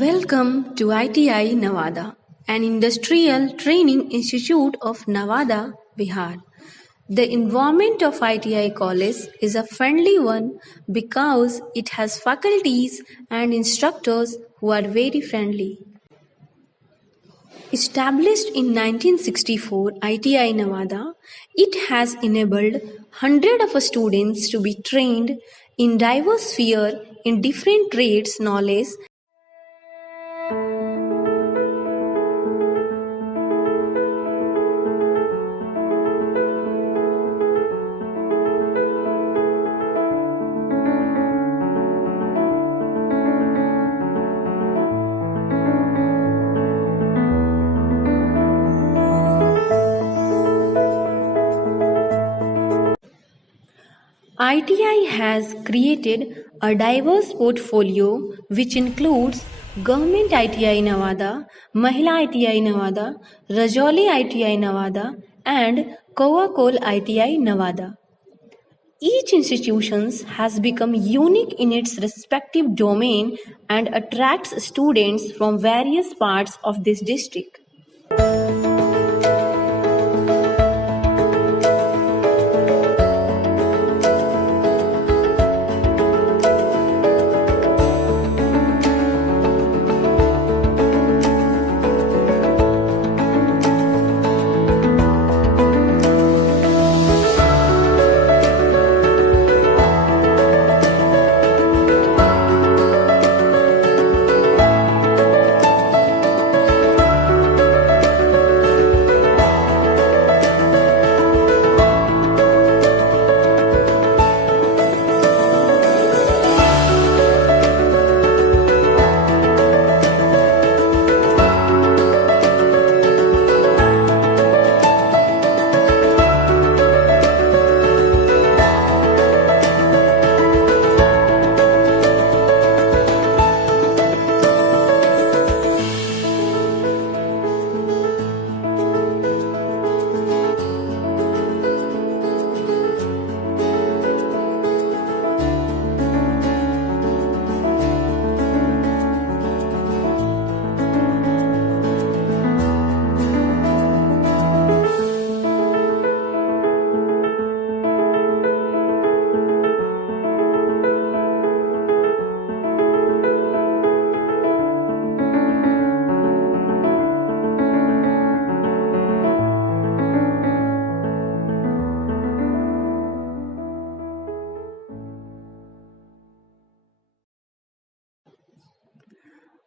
Welcome to ITI Nevada, an industrial training institute of Nevada, Bihar. The environment of ITI College is a friendly one because it has faculties and instructors who are very friendly. Established in 1964, ITI Nevada, it has enabled hundreds of students to be trained in diverse spheres in different trades knowledge. ITI has created a diverse portfolio which includes Government ITI Nevada, Mahila ITI Nevada, Rajouri ITI Nevada, and Coacol ITI Nevada. Each institution has become unique in its respective domain and attracts students from various parts of this district.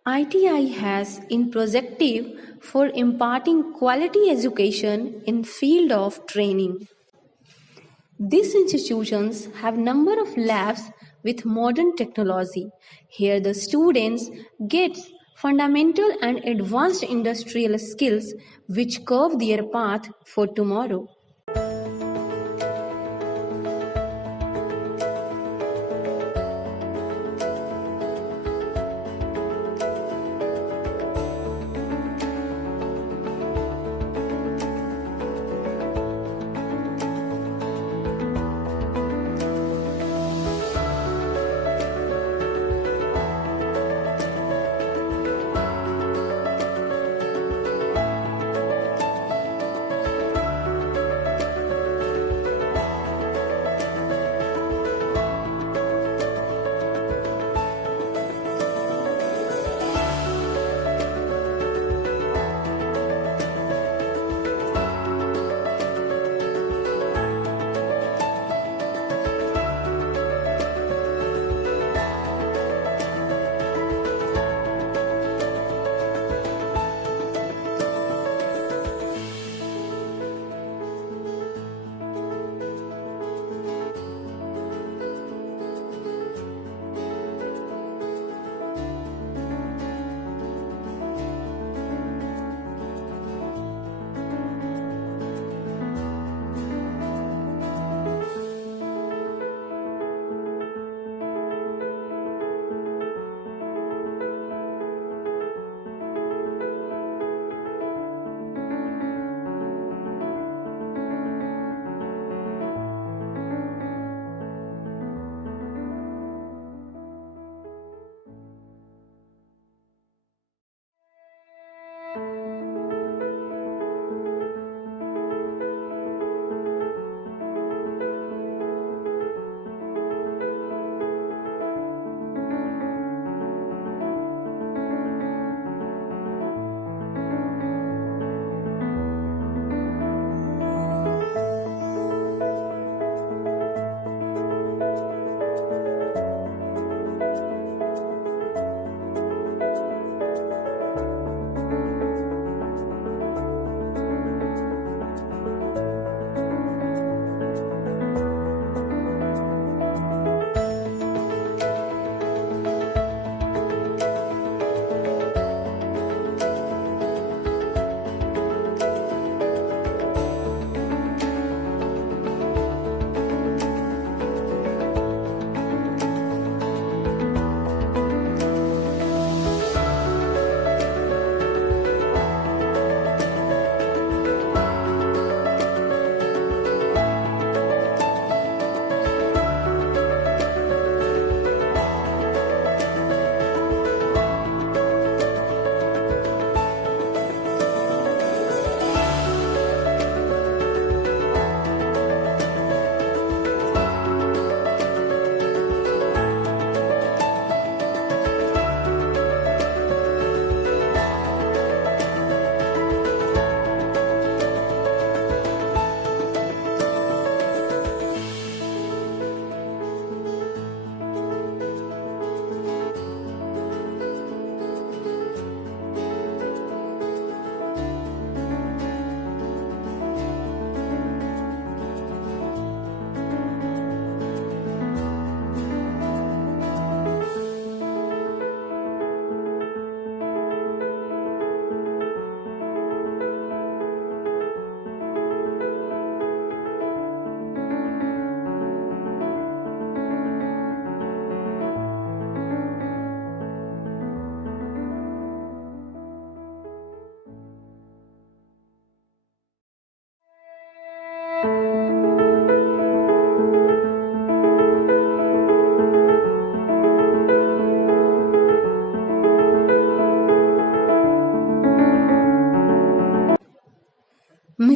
ITI has in projective for imparting quality education in field of training. These institutions have number of labs with modern technology. Here the students get fundamental and advanced industrial skills which curve their path for tomorrow.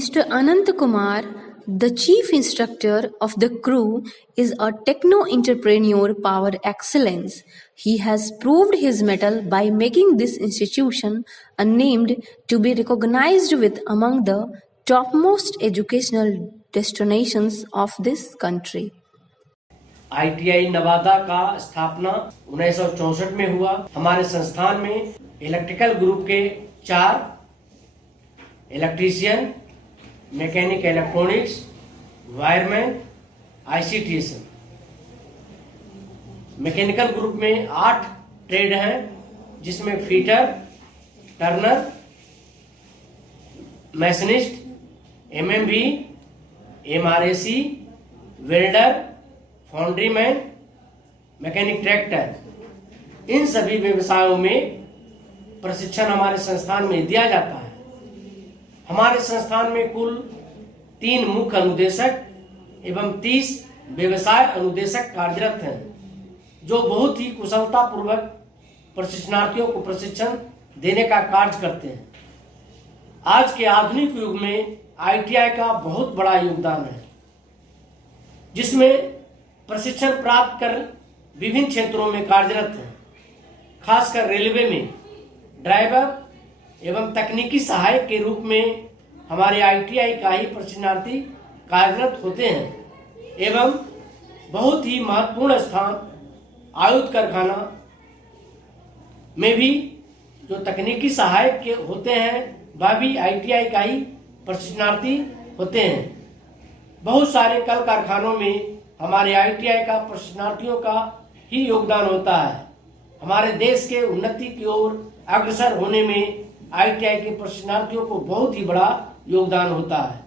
Mr. Anant Kumar, the chief instructor of the crew, is a techno-entrepreneur par excellence. He has proved his mettle by making this institution named to be recognized with among the topmost educational destinations of this country. ITI Nawada का स्थापना 1964 में हुआ। हमारे संस्थान में electrical group के 4 electrician, mechanic electronics, wireman, ICTS। Mechanical group में 8 trade हैं, जिसमें fitter, turner, machinist, MMB, MRAC, welder, foundryman, mechanic tractor. इन सभी व्यवसायों में प्रशिक्षण हमारे संस्थान में दिया जाता है। हमारे संस्थान में कुल 3 मुख्य अनुदेशक एवं 30 व्यवसाय अनुदेशक कार्यरत हैं, जो बहुत ही कुशलता पूर्वक प्रशिक्षणार्थियों को प्रशिक्षण देने का कार्य करते हैं। आज के आधुनिक युग में ITI का बहुत बड़ा योगदान है, जिसमें प्रशिक्षण प्राप्त कर विभिन्न क्षेत्रों में कार्यरत हैं। खासकर रेलवे में ड्राइवर एवं तकनीकी सहायक के रूप में हमारे ITI का ही प्रशिक्षणार्थी कार्यरत होते हैं एवं बहुत ही महत्वपूर्ण स्थान आयुध कारखाना में भी जो तकनीकी सहायक के होते हैं वह भी ITI का ही प्रशिक्षणार्थी होते हैं। बहुत सारे कल कारखानों में हमारे ITI का प्रशिक्षणार्थियों का ही योगदान होता है। हमारे देश के उन्नति की ओर अग्रसर होने में ITI के प्रशिक्षणार्थियों को बहुत ही बड़ा योगदान होता है।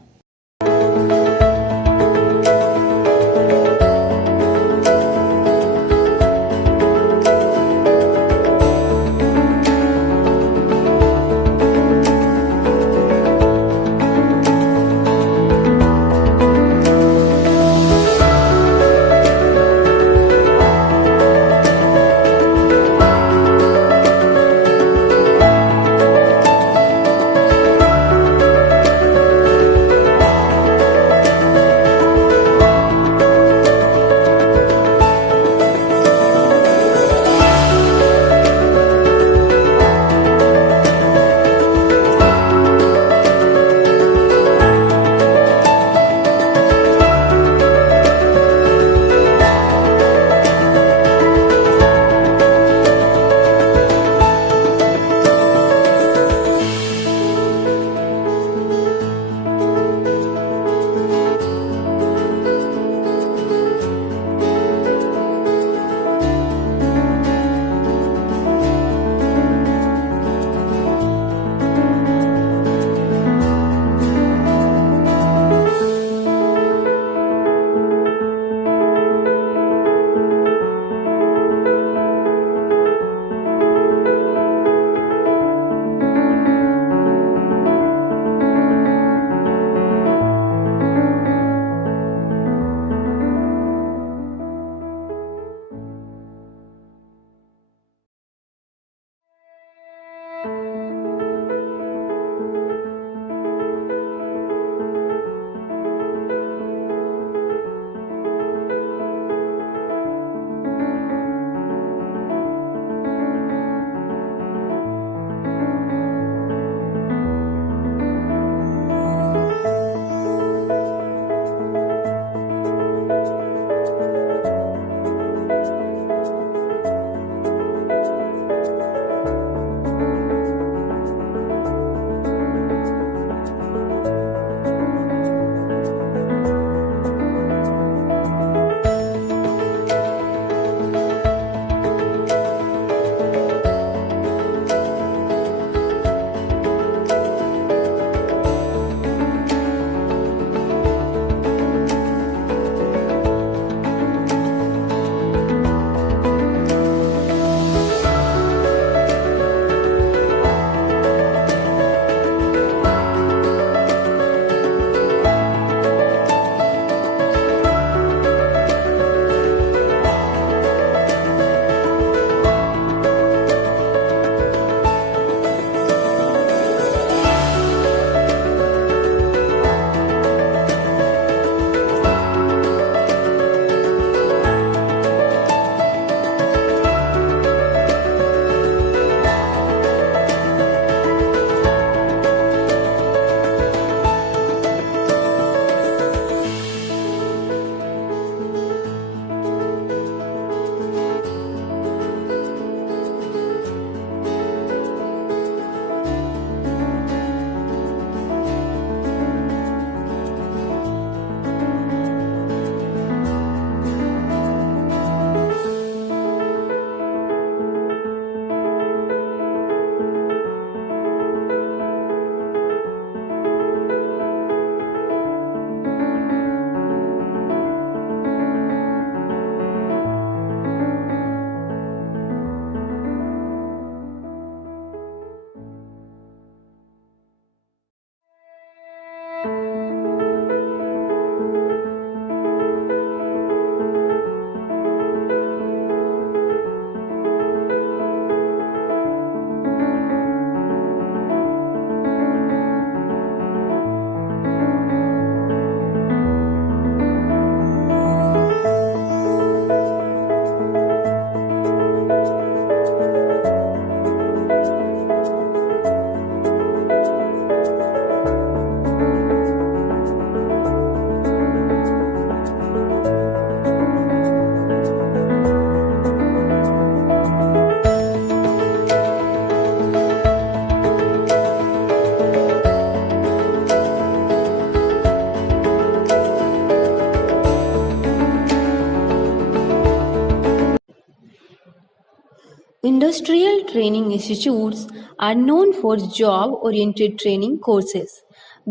Industrial training institutes are known for job-oriented training courses.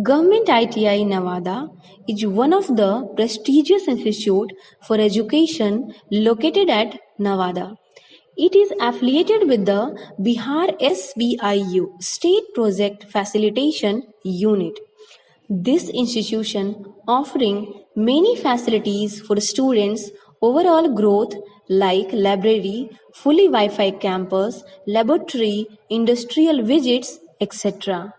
Government ITI Nevada is one of the prestigious institutes for education located at Nevada. It is affiliated with the Bihar SBIU State Project Facilitation Unit. This institution offering many facilities for students' overall growth like library, fully Wi-Fi campus, laboratory, industrial visits, etc.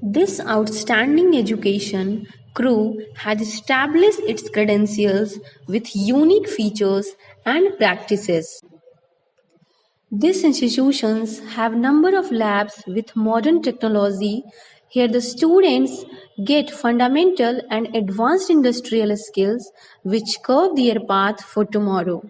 This outstanding education crew has established its credentials with unique features and practices. These institutions have number of labs with modern technology. Here the students get fundamental and advanced industrial skills which curve their path for tomorrow.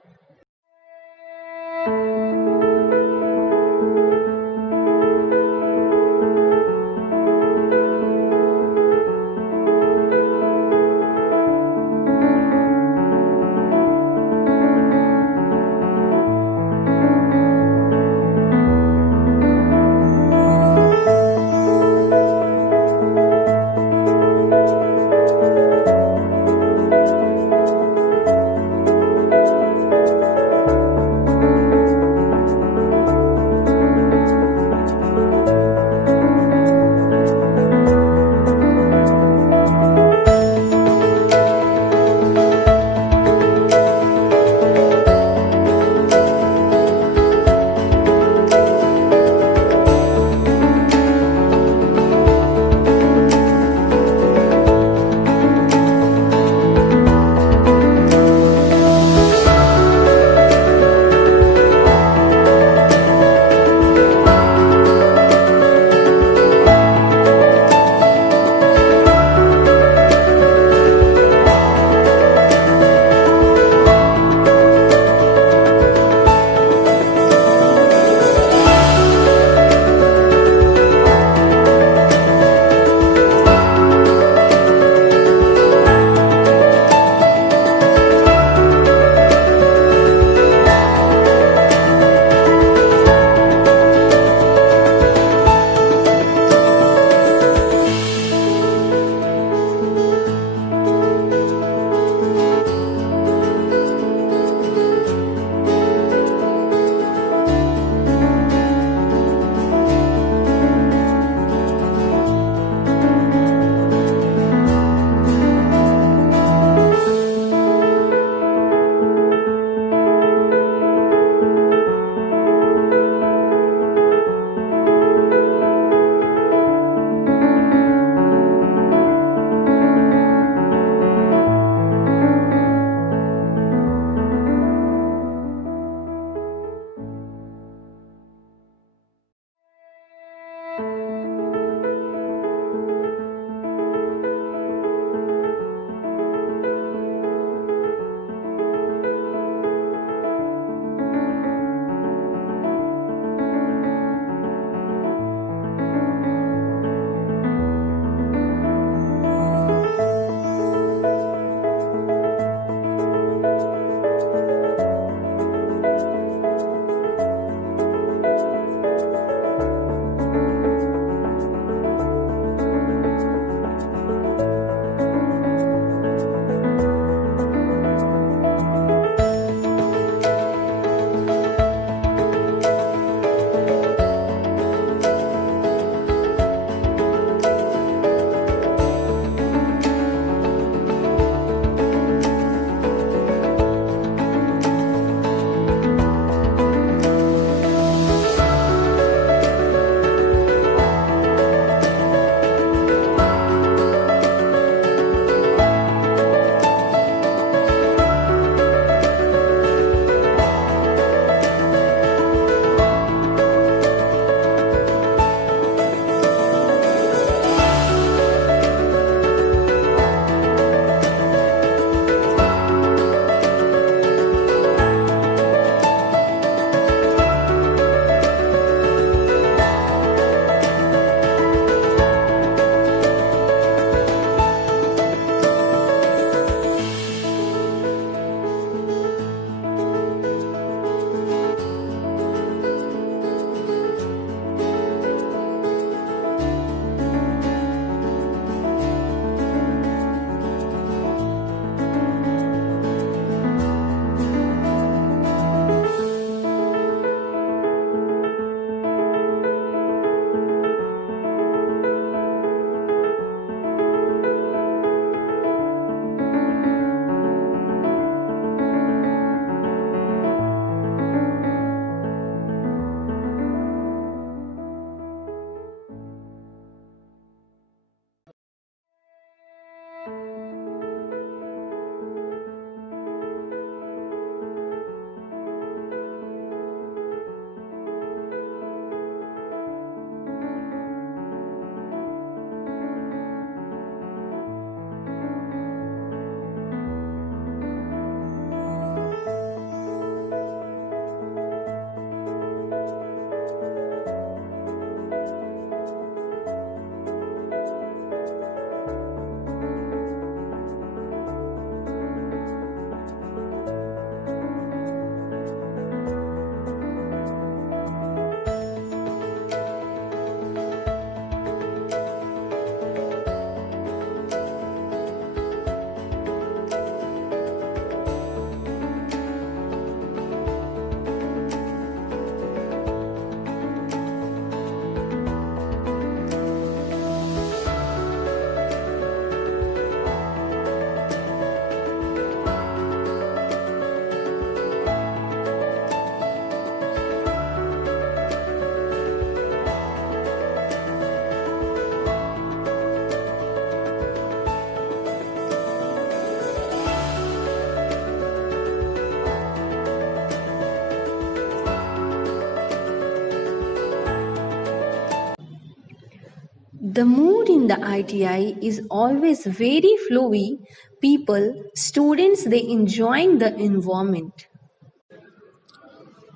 The mood in the ITI is always very flowy. People, students, they enjoying the environment.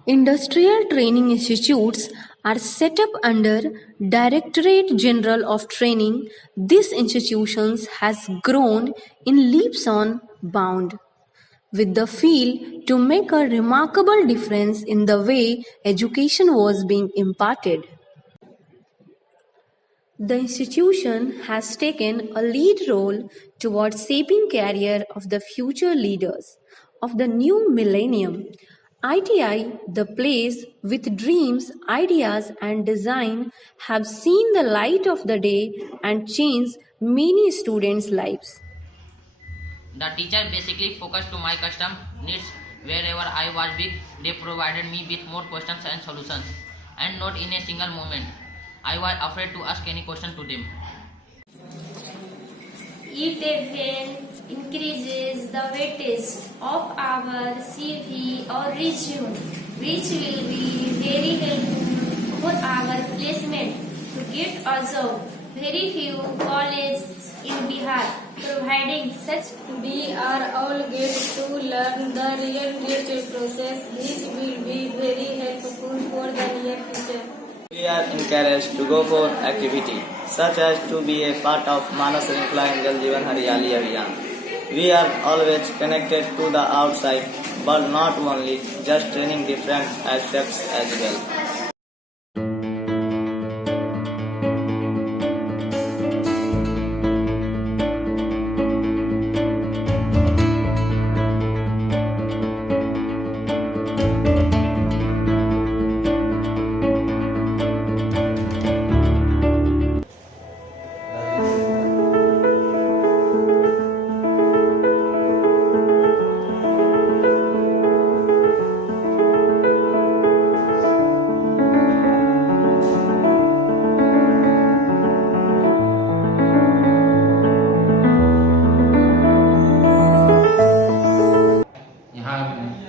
Industrial training institutes are set up under Directorate General of Training. These institutions has grown in leaps on bound with the feel to make a remarkable difference in the way education was being imparted. The institution has taken a lead role towards shaping career of the future leaders of the new millennium. ITI, the place with dreams, ideas and design have seen the light of the day and changed many students' lives. The teacher basically focused to my custom needs. Wherever I was weak, they provided me with more questions and solutions, and not in a single moment I was afraid to ask any question to them. It even increases the weightage of our CV or resume, which will be very helpful for our placement to get a job. Very few colleges in Bihar providing such. We are all get to learn the real creative process, which will be very helpful for the near future. We are encouraged to go for activity such as to be a part of Manas Shrinkhala and Jal Jeevan Haryali Abhiyan. We are always connected to the outside, but not only, just training different aspects as well.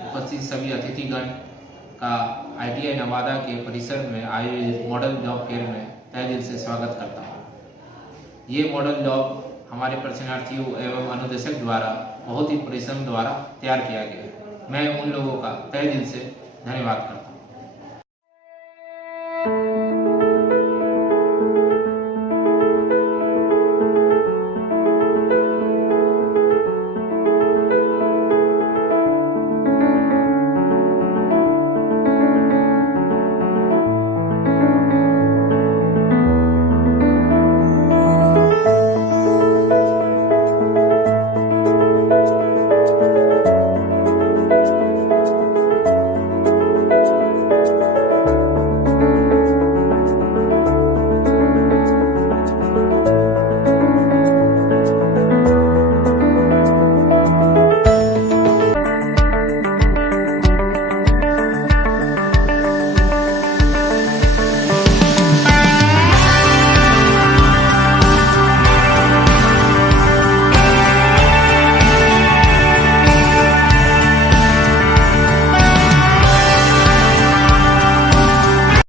उपस्थित सभी अतिथिगण का ITI Nawada के परिसर में आयोजित model job fair में तहे दिल से स्वागत करता हूँ। ये मॉडल जॉब हमारे प्रशिक्षणार्थियों एवं अनुदेशक द्वारा बहुत ही परिश्रम द्वारा तैयार किया गया है। मैं उन लोगों का तहे दिल से धन्यवाद करता हूँ।